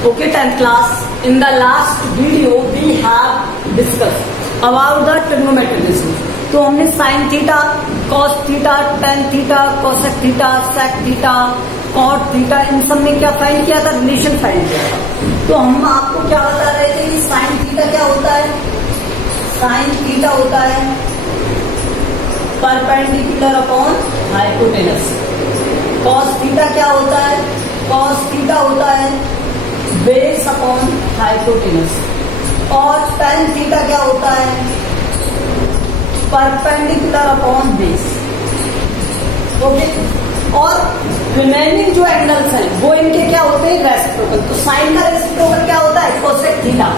Okay, 10th class. In the last video, we have discussed about the trigonometry. तो हमने sine theta, cos theta, tan theta, cosec theta, sec theta, cot theta, इन सब में क्या find किया था? Relation find किया था। तो हम आपको क्या बता रहे थे कि साइन थीटा क्या होता है? साइन थीटा होता है perpendicular upon hypotenuse. Cos theta क्या होता है? कॉस थीटा होता है बेस अपॉन हाइपोटेनस। और टेन थीटा क्या होता है? Perpendicular upon base. ओके, और रिमेनिंग जो एंगल्स हैं वो इनके क्या होते हैं? रेसिप्रोकल। तो साइन का रेसिप्रोकल क्या होता है? Cosec theta.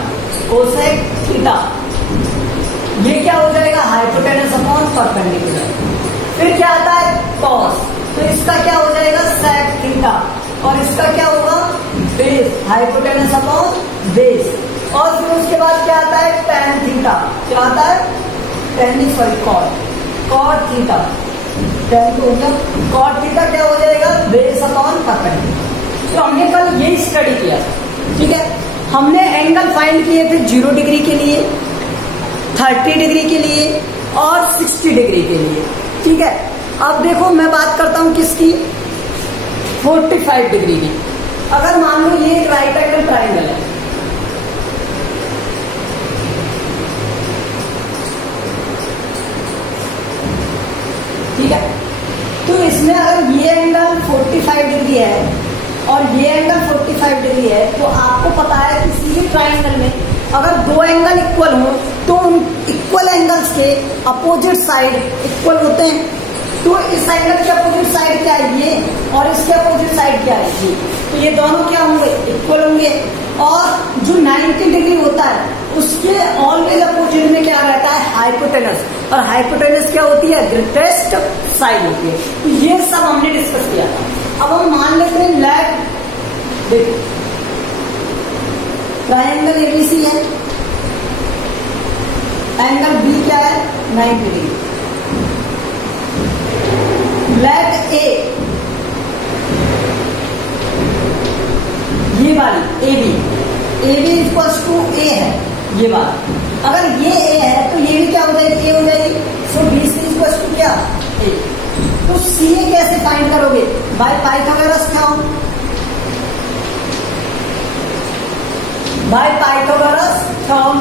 कोसेक थीटा ये क्या हो जाएगा? Hypotenuse upon perpendicular. फिर क्या आता है? कॉस। तो इसका क्या हो जाएगा? Sec theta. और इसका क्या होगा? Base, hypotenuse upon base. और फिर उसके बाद क्या आता है? Tan theta. क्या आता है? Cot theta. टेन हो गया। कॉट थीटा क्या हो जाएगा? Base upon perpendicular. तो हमने कल ये स्टडी किया, ठीक है। हमने एंगल फाइंड किए थे 0 डिग्री के लिए, 30 डिग्री के लिए और 60 डिग्री के लिए, ठीक है। अब देखो मैं बात करता हूं किसकी? 45 डिग्री की। अगर मान लो ये एक राइट एंगल ट्राइंगल है, ठीक है। तो इसमें अगर ये एंगल 45 डिग्री है और ये एंगल 45 डिग्री है, तो आपको पता है किसी भी ट्राइंगल में अगर दो एंगल इक्वल हो तो उन इक्वल एंगल्स के अपोजिट साइड इक्वल होते हैं। तो इस एंगल के अपोजिट साइड क्या है? ये, और इसके अपोजिट साइड क्या है? ये। तो ये दोनों क्या होंगे? इक्वल होंगे। और जो 90 डिग्री होता है उसके ऑलवेज अपोजिट में क्या रहता है? हाइपोटेनस। और हाइपोटेनस क्या होती है? ग्रेटेस्ट साइड होती है। तो ये सब हमने डिस्कस किया था। अब हम मान लेते हैं लेट, देखो ट्राइंगल एबीसी है, एंगल बी क्या है? 90 डिग्री। लेट ए, ये वाली AB इक्वल्स टू A है, ये बात। अगर ये A है तो ये भी क्या हो जाएगी? A हो जाएगी। सो BC इक्वल्स टू क्या? A। तो CA कैसे फाइंड करोगे? By Pythagoras theorem. By Pythagoras theorem.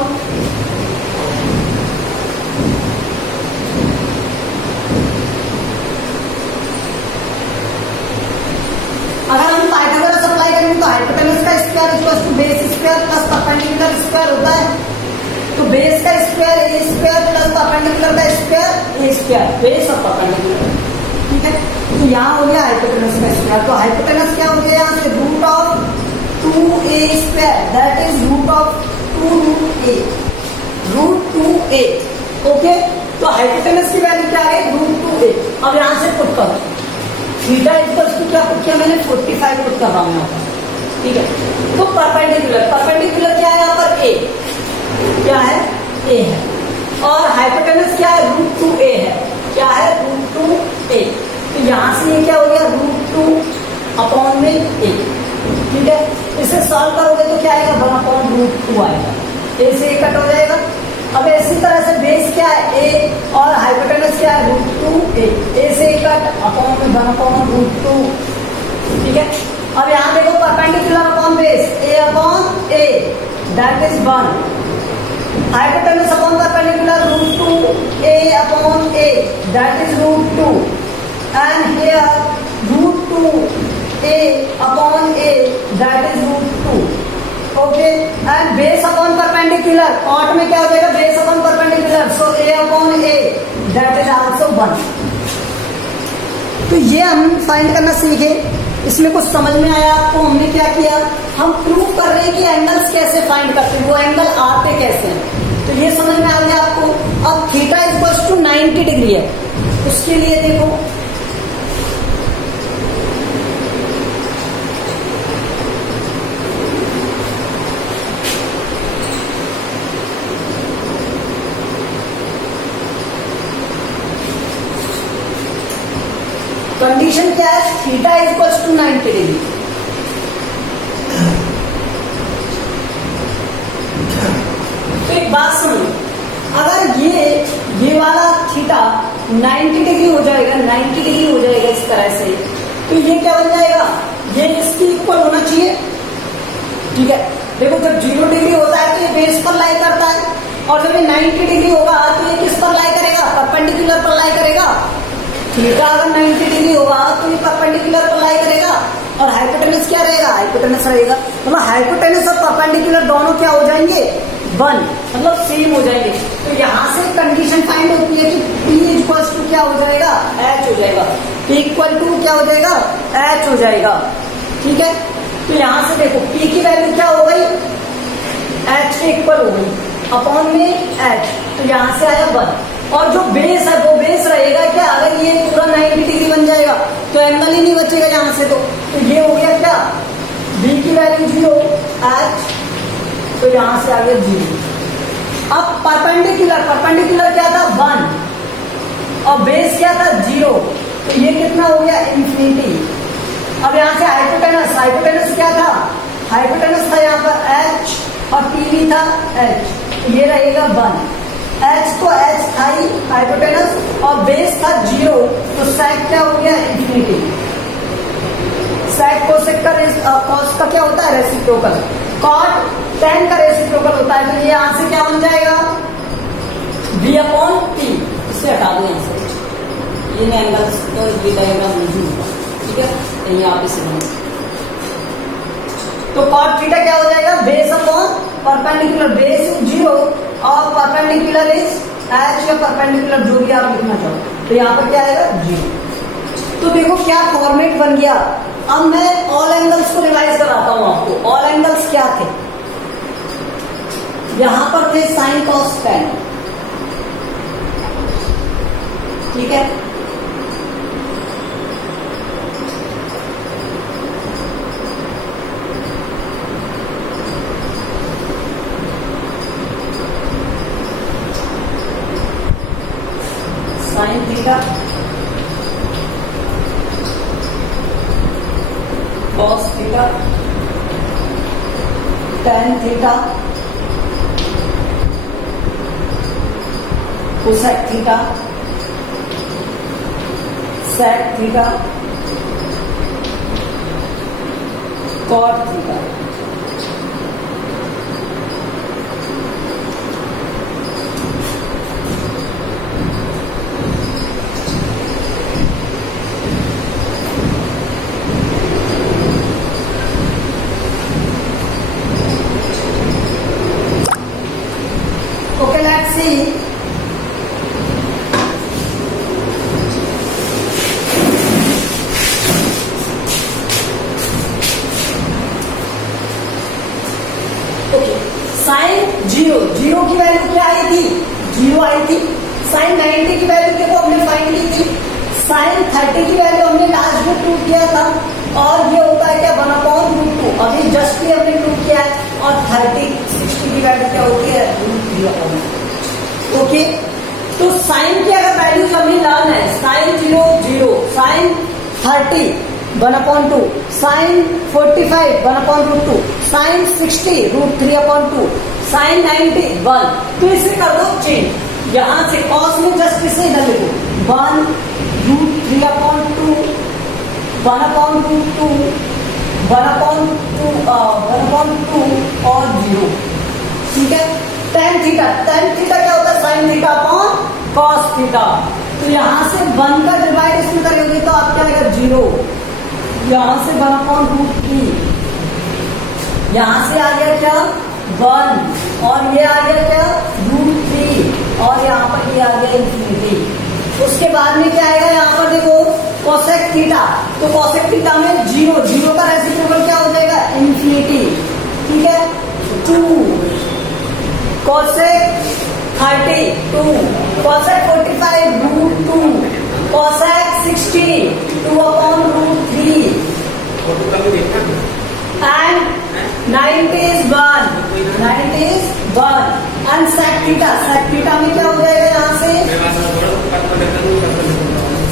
अगर हम पाइथागोरस अप्लाई करेंगे तो हाइपोटेनस का square equals to base square plus perpendicular square होता है। तो बेस का square a square plus perpendicular का स्क्वायर ए स्क्वायर, बेस और परपेंडिकुलर, ठीक है। तो यहाँ हो गया हाइपोटेनस का स्क्वायर। तो हाइपोटेनस क्या हो गया? यहाँ से root of 2a square, that is root of 2√a, root 2a। Okay, तो हाइपोटेनस की वैल्यू क्या है? Root 2a। अब यहाँ से पुट करो थीटा इक्वल्स टू क्या पुट किया मैंने? 45 पुट कर रहा हूं यहाँ पर, ठीक है। तो परपेंडिकुलर, परपेंडिकुलर क्या है यहाँ पर? A क्या है? A है। और हाइपोटेनस क्या है? रूट 2a है। क्या है? Root 2a। तो यहां से ये क्या हो गया? रूट 2 अपॉन में a, ठीक है। इसे सॉल्व करोगे तो क्या आएगा? 1 अपॉन रूट 2 आएगा। a से a कट हो जाएगा। अब इसी तरह से बेस क्या है? A और हाइपोटेनस क्या है? Root 2a। a से a कट अपॉन में 1 अपॉन रूट 2, ठीक है। अब यहाँ देखो perpendicular upon base, a upon a, that is 1। Hypotenuse upon perpendicular root 2a upon a, that is root 2। And here root 2a upon a, that is root 2। Okay, and base upon perpendicular, cot में क्या हो जाएगा? Base upon perpendicular, so a upon a, that is also 1। तो ये हम find करना सीखे। इसमें कुछ समझ में आया आपको? हमने क्या किया? हम प्रूव कर रहे हैं कि एंगल्स कैसे फाइंड करते हैं, वो एंगल आते कैसे हैं। तो ये समझ में आ गया आपको। अब थीटा इक्वल्स टू 90 डिग्री है, उसके लिए देखो कंडीशन क्या है? Theta equals to 90 degree. Theta 90 degree हो जाएगा, 90 डिग्री हो जाएगा इस तरह से। तो ये क्या बन जाएगा, ये इसके इक्वल होना चाहिए। ठीक है, देखो जब 0 डिग्री होता है तो ये बेस पर लाई करता है, और जब ये 90 डिग्री होगा तो ये किस पर लाई करेगा, परपेंडिकुलर पर लाई करेगा। थीटा अगर 90 डिग्री होगा तो ये परपेंडिकुलर पर लाई करेगा, और हाइपोटेनस क्या रहेगा, हाइपोटेनस रहेगा। मतलब हाइपोटेनस और परपेंडिकुलर दोनों क्या हो जाएंगे, 1, मतलब सेम हो जाएंगे। तो यहाँ से कंडीशन फाइंड होती है कि P इक्वल टू क्या हो जाएगा, H हो जाएगा। P इक्वल टू क्या हो जाएगा, H हो जाएगा। ठीक है, तो यहाँ से देखो P की वैल्यू क्या हो गई, H के इक्वल हो गई, अपॉन में H, तो यहाँ से आया 1। और जो बेस है वो बेस रहेगा क्या, अगर ये पूरा 90 डिग्री बन जाएगा तो एंगल ही नहीं बचेगा यहाँ से। तो ये हो गया क्या, B की वैल्यू 0, H, तो यहाँ से आ गया 0। अब परपेंडिकुलर क्या था, 1, और बेस क्या था, 0, तो ये कितना हो गया, इन्फिनिटी। अब यहाँ से हाइपोटेनस क्या था, हाइपोटेनस था यहाँ पर H, और P भी था H, ये रहेगा 1। H तो H था ही हाइपोटेनस, और बेस था 0, तो sec क्या हो गया, इन्फिनिटी। sec कोसेक का cos का क्या होता है, रेसिप्रोकल। cot tan का रेसिप्रोकल होता है, तो ये यहाँ से क्या बन जाएगा, V/T। इसे हटा दो यहाँ से, ये एंगल तो ये डायग्राम नहीं होगा। ठीक है, यही आप इसे बनाओ। तो cot थीटा क्या हो जाएगा, बेस अपॉन परपेंडिकुलर, बेस 0 और परपेंडिकुलर इज H, या परपेंडिकुलर जो भी आप लिखना चाहो, तो यहाँ पर क्या आएगा, 0। तो देखो क्या फॉर्मेट बन गया। अब मैं ऑल एंगल्स को रिवाइज कराता हूं आपको। ऑल एंगल्स क्या थे, यहां पर थे साइन कॉस टेन। ठीक है, sine theta, cos theta, tan theta, cosec theta, sec theta, cot theta. Okay, let's see. Okay, sine 0 की वैल्यू क्या आई थी, 0 आई थी। साइन 90 की वैल्यू देखो हमने फाइंड की थी। साइन 30 की वैल्यू हमने लास्ट में प्रूव किया था, और ये होता है क्या, 1/√2। अभी जस्ट भी हमने प्रूव किया है। और 60 की वैल्यू क्या होती है, √3/2। ओके, तो साइन की अगर वैल्यूज हमें लाना है, sine 0 0, sine 30 1/2, sine 45 1/√2, sine 60 √3/2, sine 90 1। तो इसे कर दो चेंज, यहां से कॉस में जस्ट इसे इधर लिखो 1√3/2, 1/√2, 1/2 और 0। ठीक है, tan थीटा क्या होता है, sine theta upon cos theta. तो यहां से 1 का डिवाइड इसमें करेंगे तो आप क्या आएगा, 0। यहां से 1/√3, यहां से आ गया क्या, 1, और ये आ गया क्या, √3, और यहाँ पर ये आ गया इन्फिनिटी। उसके बाद में क्या आएगा, यहाँ पर देखो कोसेक थीटा, तो कोसेक थीटा में 0 का रेसिप्रोकल क्या हो जाएगा, इन्फिनिटी। ठीक है, 2 cosec 30 2, cosec 45 √2, cosec 60 2/√3, and 90 is 1, and sec theta में क्या हो जाएगा, यहाँ से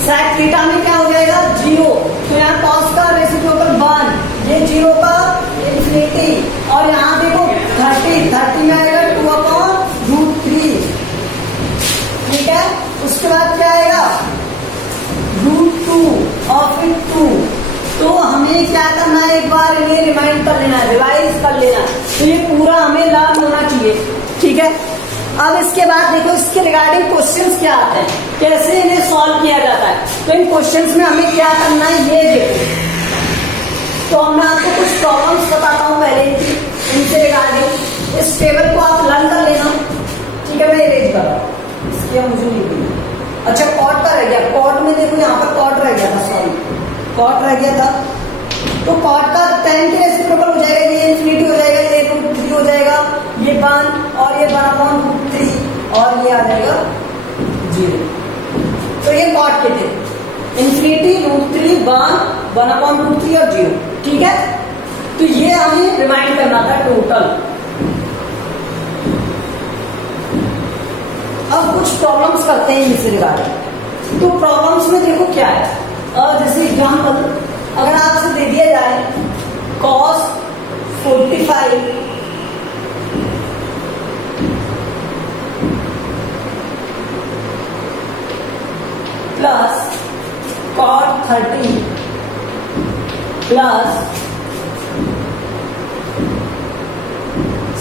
sec थीटा में क्या हो जाएगा, 0। तो यहाँ cos का रेसिप्रोकल 1, ये 0 का इन्फिनिटी, और यहाँ देखो 30 में आएगा 2/√3। ठीक है, उसके बाद कर लेना है, रिवाइज कर लेना। तो ये पूरा हमें लर्न होना चाहिए, ठीक है। अब इसके बाद देखो इसके रिगार्डिंग क्वेश्चंस क्या आते हैं, कैसे इन्हें सॉल्व किया जाता है। तो इन क्वेश्चंस में हमें क्या करना है ये देखो। तो मैं आपको कुछ प्रॉब्लम्स बताता हूँ पहले इनसे रिगार्डिंग। इस टेबल को आप लर्न कर लेना, ठीक है। मैं इरेज कर रहा हूँ, इसकी मुझे नहीं मिली। अच्छा कॉट का रह गया, कॉट में देखो यहाँ पर कॉट रह गया था, सॉरी कॉट रह गया था। तो कॉट का 10 के रेसिप्रोकल हो जाएगा, ये इन्फिनिटी हो जाएगा, ये √3 हो जाएगा, ये 1 और ये 1/√3 और ये आ जाएगा 0। तो ये कॉट के थे, इन्फिनिटी, √3, 1/√3 और 0, ठीक है। तो ये हमें रिमाइंड करना था टोटल। अब कुछ प्रॉब्लम्स करते हैं इनसे रिगार्डिंग। तो प्रॉब्लम्स में देखो क्या है, जैसे एग्जाम्पल अगर आपसे दे दिया जाए cos 45 plus cot 30 plus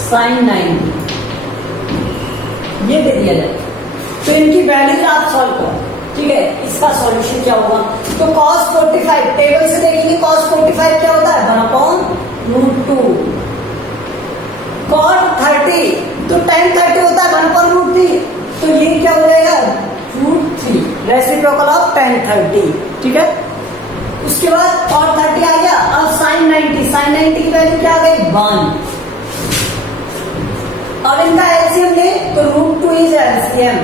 sin 90, ये दे दिया जाए। तो इनकी वैल्यूज आप सॉल्व करो, ठीक है। इसका सॉल्यूशन क्या होगा, तो cos 45 टेबल से देखेंगे, cos 45 क्या होता है 1/√2, cot 30 तो tan 30 होता है 1/√3, तो ये क्या हो जाएगा √3, रेसिप्रोकल ऑफ tan 30, ठीक है। उसके बाद cot 30 आ गया। अब sin 90 की वैल्यू क्या आ गई 1। अब इनका एलसीएम ले तो √2 इज एलसीएम,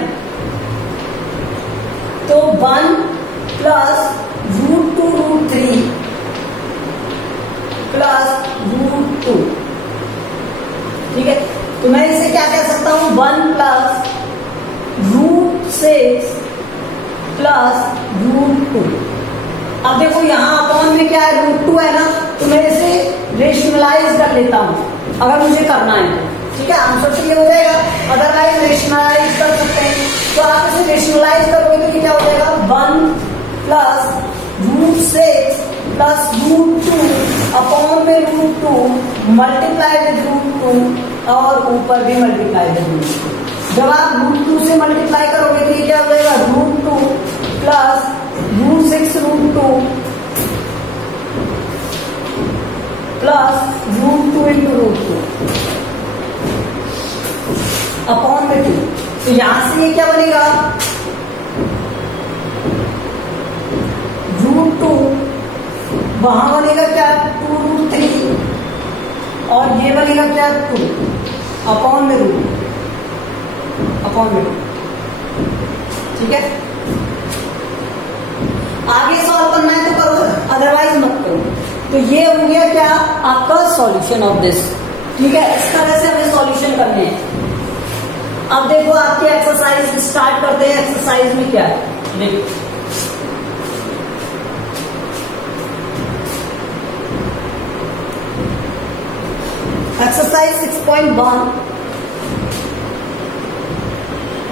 तो 1 प्लस √2√3 प्लस √2, ठीक है। तो मैं इसे क्या कह सकता हूं 1 प्लस √6 प्लस √2। अब देखो यहां अपॉन में क्या है √2 है ना, तो मैं इसे रेशनलाइज कर लेता हूं अगर मुझे करना है, ठीक है। आंसर तो ये हो जाएगा, अदरवाइज रेशनलाइज कर सकते हैं। तो आप इसे रेशनलाइज करोगे तो क्या हो जाएगा 1 प्लस √6 प्लस √2 अपॉन में √2 मल्टीप्लाई विद √2 और ऊपर भी मल्टीप्लाई विद √2। जब आप √2 से मल्टीप्लाई करोगे तो ये क्या हो जाएगा √2 प्लस √6 √2 प्लस √2 into √2 अपॉन में 2। तो यहां से ये क्या बनेगा √2, वहां बनेगा क्या 2√3 और ये बनेगा क्या 2 अपॉन में √2 अपॉन में 2, ठीक है। आगे सॉल्व करना है तो करो, अदरवाइज मत करो। तो ये हो गया क्या आपका सॉल्यूशन ऑफ दिस, ठीक है। इस तरह से हमें सॉल्यूशन करने हैं। अब देखो आपकी एक्सरसाइज स्टार्ट करते हैं। एक्सरसाइज में क्या है देखो, एक्सरसाइज 6.1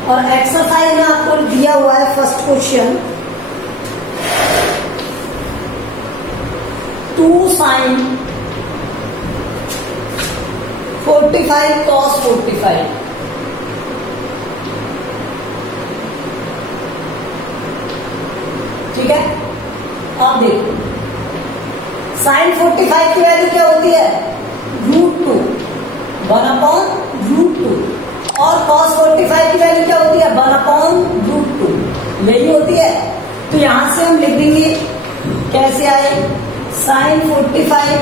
और एक्सरसाइज में आपको दिया हुआ है फर्स्ट क्वेश्चन 2 sin 45 cos 45, ठीक है। अब देखो sin 45 की वैल्यू क्या होती है √2, 1/√2 और cos 45 की वैल्यू क्या होती है 1/√2, यही होती है। तो यहां से हम लिख देंगे कैसे आए sin 45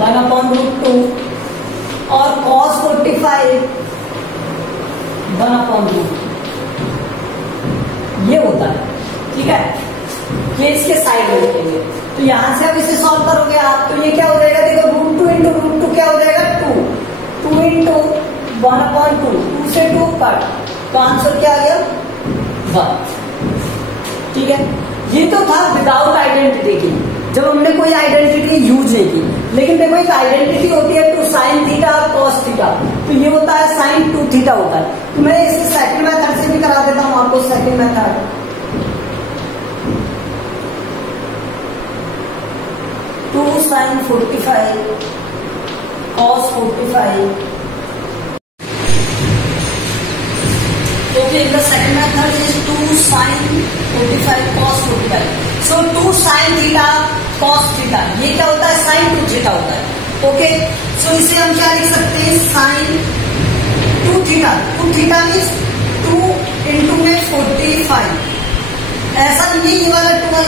1/√2 और cos 45 1/√2, ये होता है, ठीक है। ये इसके साइड में लिखेंगे। तो यहां से अब इसे सॉल्व करोगे आप, तो ये क्या हो जाएगा देखो √2 into √2 क्या हो जाएगा 2 into 1/2, 2 से 2 कट, तो आंसर क्या आ गया 1, ठीक है। ये तो था विदाउट आइडेंटिटी की, जब हमने कोई आइडेंटिटी यूज नहीं की। लेकिन देखो एक आइडेंटिटी होती है टू साइन थीटा और कॉस थीटा, तो ये होता है साइन 2 थीटा होता है। तो मैं इसे सेकंड मेथड से भी करा देता हूं आपको, second method 2 sin 45 cos 45. Okay, in the second method is 2 sin 45 cos 45. So 2 sin theta cos theta, ये क्या होता है? sin 2 theta होता है. ओके, सो इसे हम क्या लिख सकते हैं? sin 2 theta. 2 theta means 2 into में 45. ऐसा नहीं है ये वाला 2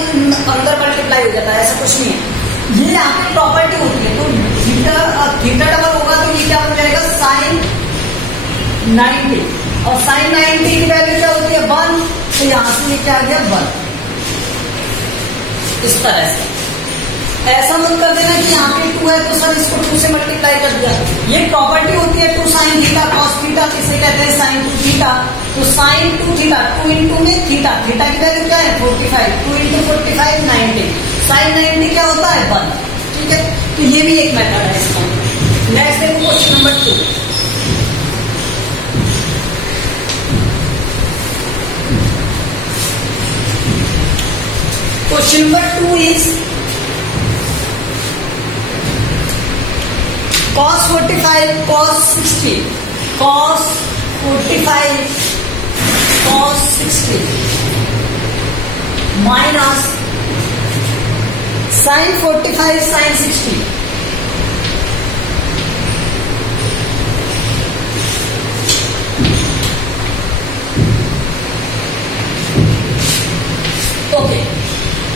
अंदर मल्टीप्लाई हो जाता है, ऐसा कुछ नहीं है. ये यहाँ पे प्रॉपर्टी होती है. तो थीटा डबल होगा तो ये क्या बन जाएगा? sin 90. और sin 90 की वैल्यू क्या होती है? 1. तो यहां से ये क्या आ गया? 1. इस तरह से. ऐसा मत कर देना कि यहाँ पे 2 है तो सर इसको 2 से मल्टीप्लाई कर दिया. ये प्रॉपर्टी होती है 2 sin थीटा cos थीटा, इसे कहते हैं sin 2 थीटा. तो sin 2 थीटा 2 इंटू में थीटा, थीटा की वैल्यू क्या है? 45. 2 इंटू 45 90. sin 90 क्या होता है? 1. ठीक है, तो ये भी एक मेथड है इसका. नेक्स्ट देखो question number 2. Question number 2 is cos 45 cos 60. Cos 45 cos 60 minus sin 45 sin 60. Okay.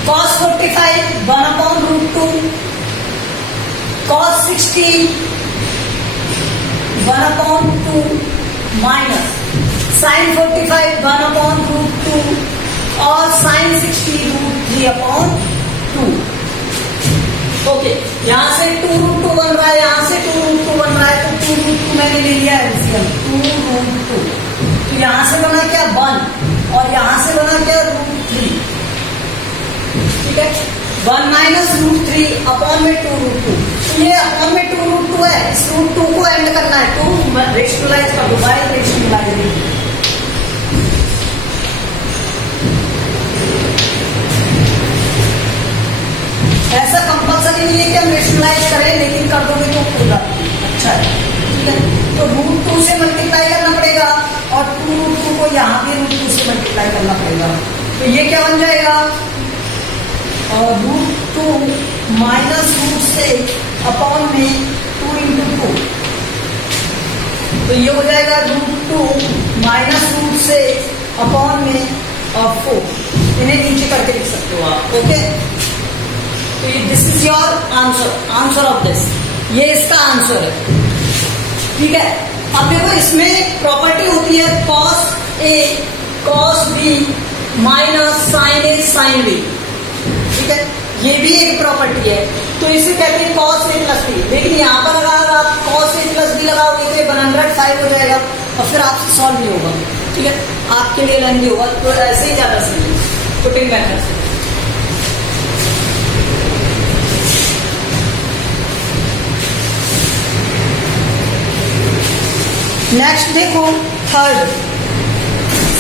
cos 45 1 upon root 2, cos 60 1 upon 2 minus sin 45 1 upon root 2 और sin 60 root 3 upon 2. ओके, यहां से 2 root 2 बन रहा है, यहां से 2 root 2 बन रहा है, तो 2 root 2 मैंने ले लिया एलसीएम 2 root 2. तो यहां से बना क्या? 1 और यहां से बना क्या? root 3. ठीक है, 1 माइनस रूट 3 अपॉन में 2 रूट 2. ये अपॉन में 2 रूट 2 है, इस रूट 2 को एंड करना है. 2 रेशनलाइज कर दो, बाय रेशनलाइज. ऐसा कंपल्सरी नहीं है कि हम रेशनलाइज करें, लेकिन कर दोगे तो होगा. अच्छा है, ठीक है. तो रूट 2 से मल्टीप्लाई करना पड़ेगा और 2 रूट 2 को यहाँ भी रूट 2 से मल्टीप्लाई करना पड़ेगा. तो ये क्या बन जाएगा? और रूट 2 माइनस रूट 6 अपॉन में 2 इंटू 2. तो ये हो जाएगा रूट 2 माइनस रूट 6 अपॉन में 4. इन्हें नीचे करके लिख सकते हो आप. ओके, तो ये this is your answer of this. ये इसका आंसर है. ठीक है, अब देखो इसमें प्रॉपर्टी होती है cos A cos B minus sin A sin B. ठीक है, ये भी एक प्रॉपर्टी है. तो इसे कहते हैं cos A प्लस B. लेकिन यहाँ पर अगर आप cos A प्लस B लगाओगे तो 105 हो जाएगा और फिर आपसे सॉल्व नहीं होगा. ठीक है, आपके लिए लेंदी होगा. तो ऐसे ही ज्यादा सही है पुटिंग मेथड से. नेक्स्ट देखो third.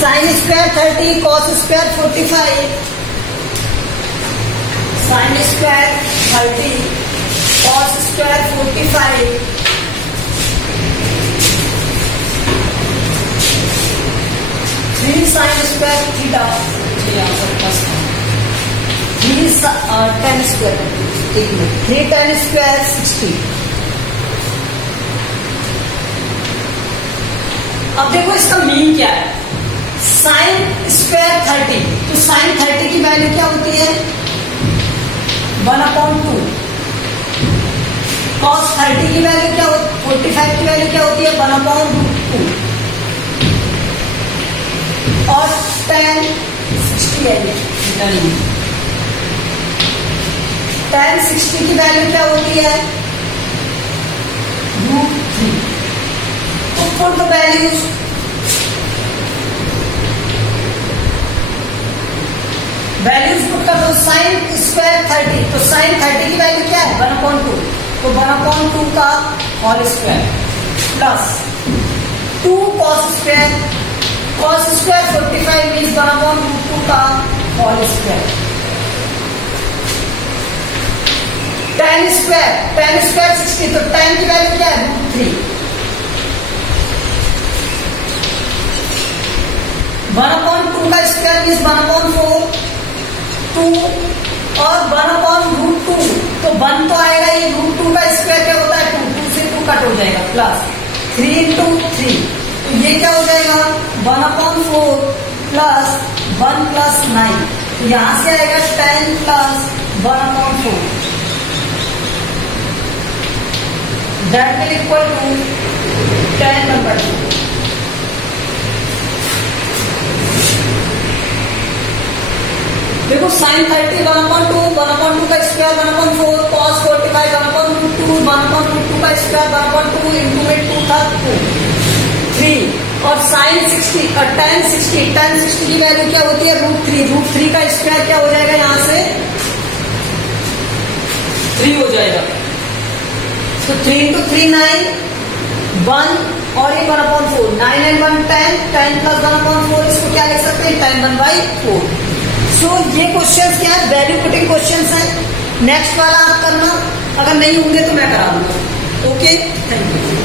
Sine square 30 cos square 45. Sine square 30 cos square 45 3 sine square theta. 3 tan square 3 tan square 60. अब देखो इसका मीन क्या है? Sine square 30. तो साइन 30 की वैल्यू क्या होती है? 1/2. cos 30 की वैल्यू क्या होती है? 45 की वैल्यू क्या होती है? 1/2. और tan 60 है. tan 60 की वैल्यू क्या होती है? √3. तो put the values. Values put कर दो. Sine square 30. तो साइन 30 की वैल्यू क्या है? 1/2. तो 1/2 का whole square plus 2 cos square. cos square 45 means 1/2 का होल स्क्वायर. tan स्क्वायर 60, तो tan की वैल्यू क्या है √3। 1/2 का स्क्वायर मीन्स 1/4, 2 और 1/√2, तो 1 तो आएगा, ये √2 का स्क्वायर क्या होता है 2 से 2 कट हो जाएगा, प्लस 3 × 3, तो ये क्या हो जाएगा 1/4 प्लस 1 + 9, तो यहां से आएगा 10 + 1/4, दैट विल इक्वल टू 10/2। देखो sin 30 1/2, 1/2 का स्क्वायर 1/4, cos 45 1/2, 1/2 का स्क्वायर 1/2 इंटू में 2 था 2, 3, और sin 60 और tan 60 की वैल्यू क्या होती है √3 का स्क्वायर क्या हो जाएगा यहां से 3 हो जाएगा, तो 3 × 3 9, 1 और ये 1/4, 9 and 1 10 + 1/4, इसको क्या लिख सकते हैं tan 1/4। सो ये क्वेश्चंस क्या है, वैल्यू पुटिंग क्वेश्चंस हैं। नेक्स्ट वाला आप करना, अगर नहीं होंगे तो मैं करा दूंगा। Okay, thank you.